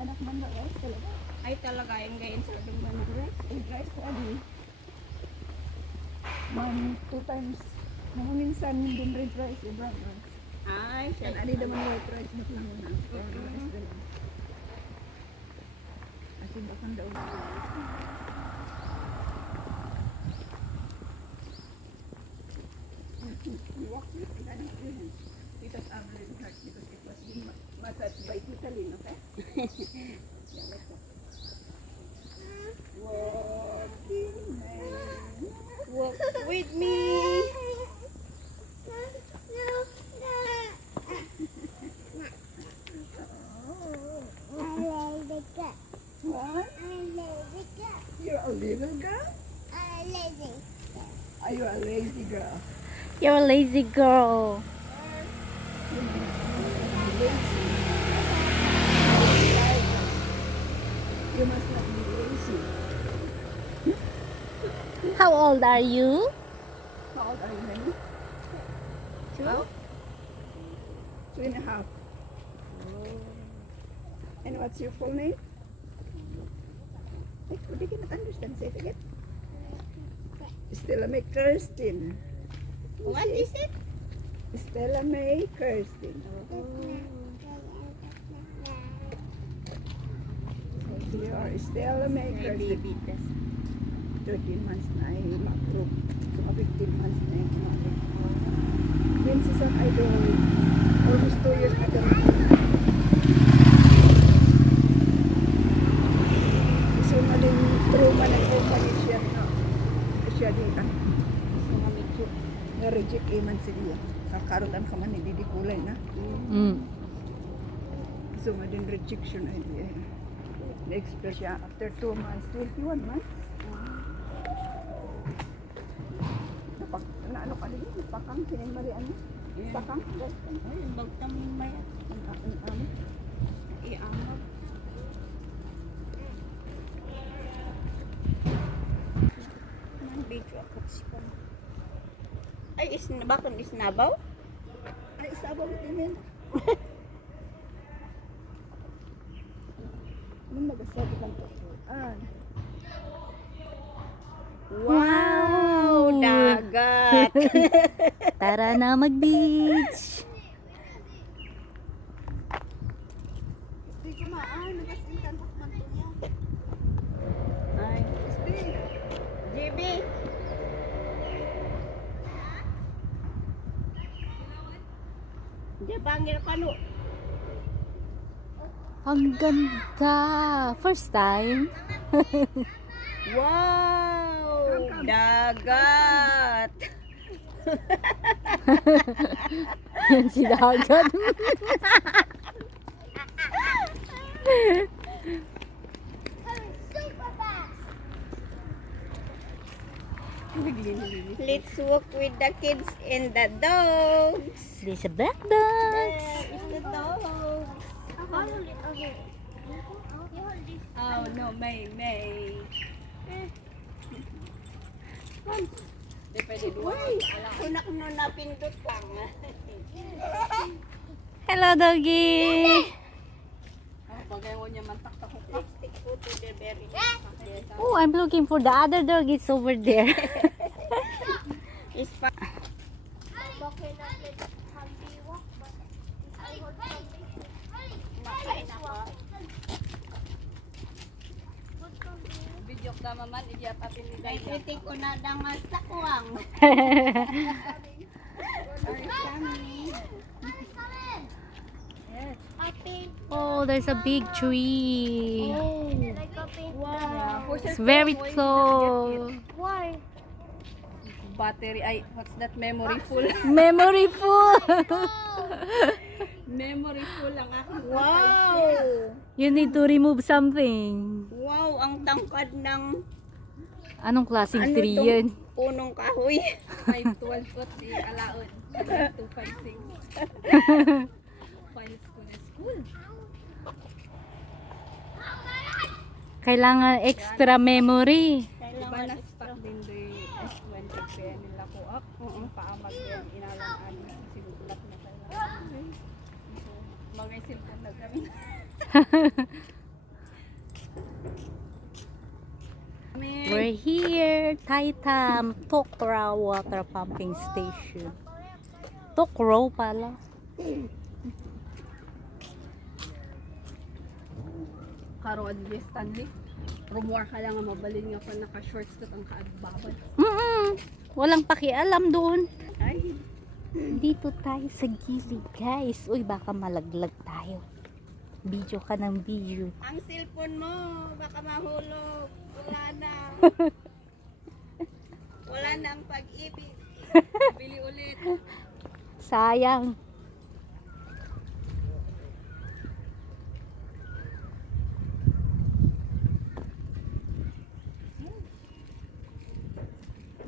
Anak man na rice talaga. Ay talaga yung gayon sa duman na rice. Ay rice ready. Two times. Mga minsan din red rice, brown rice. Ay, siya. Ani naman white rice na lang na. Asin bakang daw. Tita's average heart because it was being massaged by Tita Lynn, okay? Walking man, walk with me. What? You're a little girl? Are you a lazy girl? You're a lazy girl. You must not be lazy. How old are you? How old are you, honey? 2? 2.5. And what's your full name? They cannot understand. Say it again. Stella May Kirsten. What is it? Stella May Kirsten. So you are Stella May Kirsten. 13 months na ay ma-approve. So 15 months na ay ma-approve. Then si San Idol, almost 2 years na kami. So na din trauma na company siya na. Siya din ka. So nga medyo na-reject iman siya. Kakarotan ka man, hindi di kulay na. So nga din rejection ay na-express siya after 2 months, 21 months. Ano ka din? Pakang sinimarian mo? Pakang? Ay, bagtang mayat. Ang iamag. Ang video ako siya. Ay, bakit isnabaw? Ay, isnabaw din yan. Anong magasabi lang po? Wow! Dagat! Tara na mag-beach. Hindi ko nagasintan ko man to niya. Ay, Steve! JB! Hindi, bangir ka no. Ang ganda. First time. Wow! Dagat! Yan si Dagat. Let's walk with the kids and the dogs. There's a black dog. There is the dogs. Oh no, May. Di pwede duwan. Kunak no napindot lang. Hello, doggy. Bagay mo niya mantak ko plastic po to the berry. Oh, I'm looking for the other dog. It's over there. Is pa. Video ka man, iya patin ni Dai. Titik ko na dangas takwang. Oh, there's a big tree. Wow. It's very tall. Why? Battery ay what's that, memory full. Memory full. Memory full ang aking. Wow. You need to remove something. Wow, ang tangkad ng Anong klaseng ano tree tong yun? punong kahoy. 512 foot si Alaon. 256. Files ko na school. Kailangan extra memory. Diba na-stock din doy S20 kaya nila ko up. Oo. Paamag yan, inalaan kasi gulat na kailangan. So, mga cellphone na kami. We're here, Taitam, Tokra Water Pumping Station. Tokro pala. Karo advice Stanley. Rumor ka lang nga mabalin nga pa naka-shorts ka ang kaadbabad. Walang pakialam doon. Ay, Dito tayo sa gilid, guys. Uy, baka malaglag tayo. Video ka ng video. ang cellphone mo baka mahulog. Wala na. Wala na ang pag-ibig. Bili ulit. Sayang.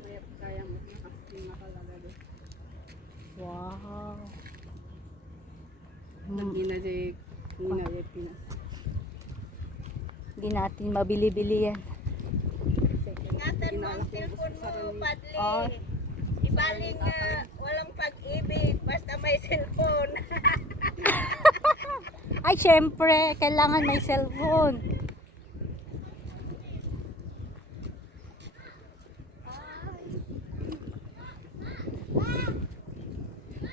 May kaya mo nakasting nakalaga doon. Wow. Nagina jay Pinas. Hindi natin mabili-bili yan. Ingatan mo ang cellphone mo, Padli. Oh. Ibaling nga, walang pag-ibig, basta may cellphone. Ay, syempre, kailangan may cellphone.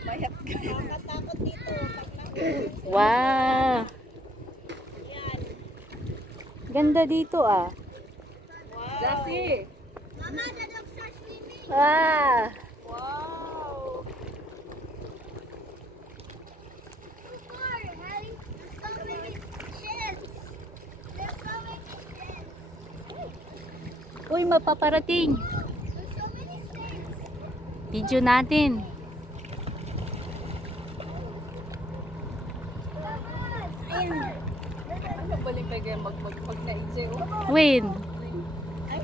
Bayat ka. Nakakatakot dito. Pag nahulog Wow. yan. Ganda dito ah. Wow. Jasi! Mama, dadok sa swimming. Ah. Wow. Super, Harry. There's so many shells. There's so many shells. Uy, mapaparating. There's so many snakes. Video natin. Ayun. Ano balik kayo mag na-ije oh? Win. Ay,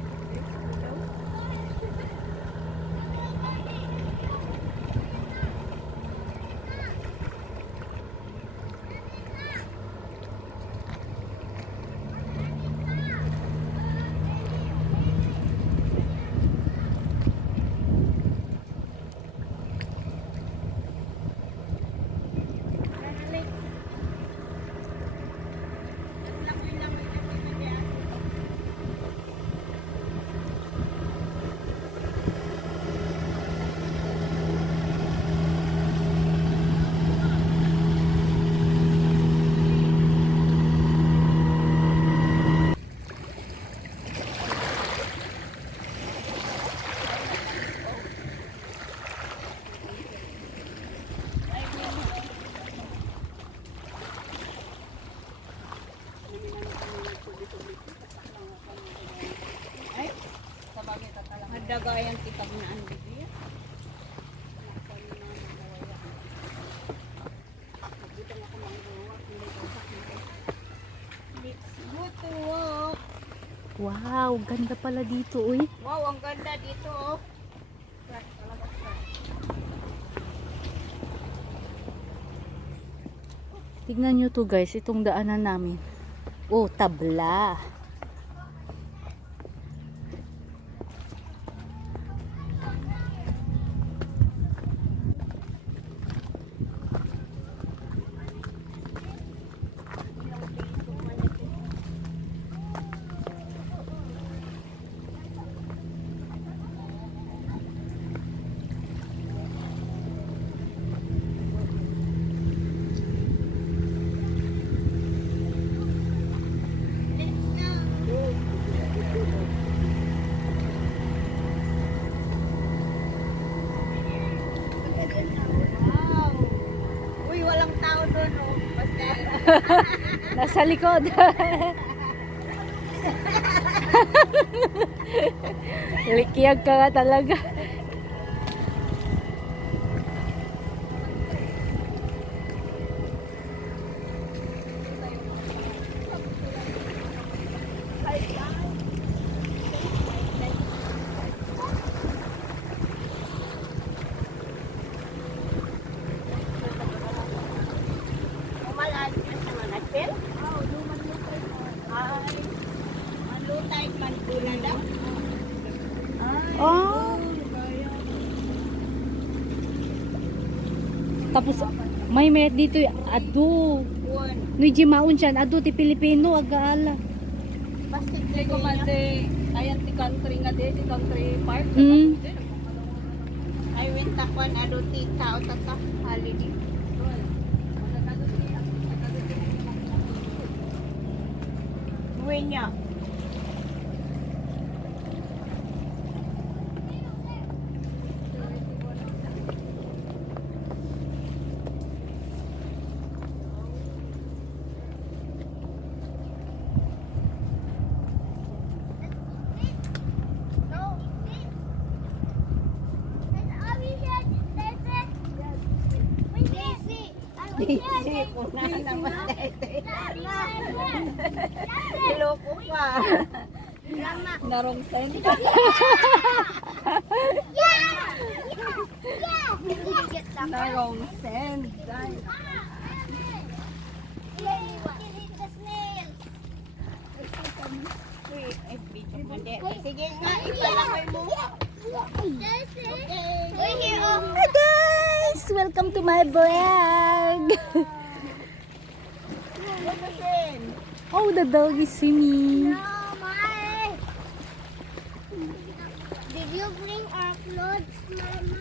ay, sa bagay tatalang. Madagayan kitag na ang bibig. Let's go to walk. Wow, ganda pala dito, uy. Wow, ang ganda dito oh. Tignan nyo to guys, itong daanan namin. Oh, tabla. Wow. Uy, walang tao doon oh. Basta. Nasa likod. Likyag ka nga talaga. Umalaan ka sa mga natin? Oh, lumad mo tayo. Ay. Tapos may mayat dito adu. Nui jimaon siya adu ti Pilipino agaala. Pasti ko man ayan ti country nga di country park. I went takwan ado ti tao tata holiday. Buenya. No, this. And are we here? Daisy. Daisy, una naman Iloko pa. Narong sen. Narong sen. Sige nga, ipalangoy mo. We're here. Hi guys! Welcome to my vlog! Oh, the dog is swimming. Did you bring our clothes, Mama?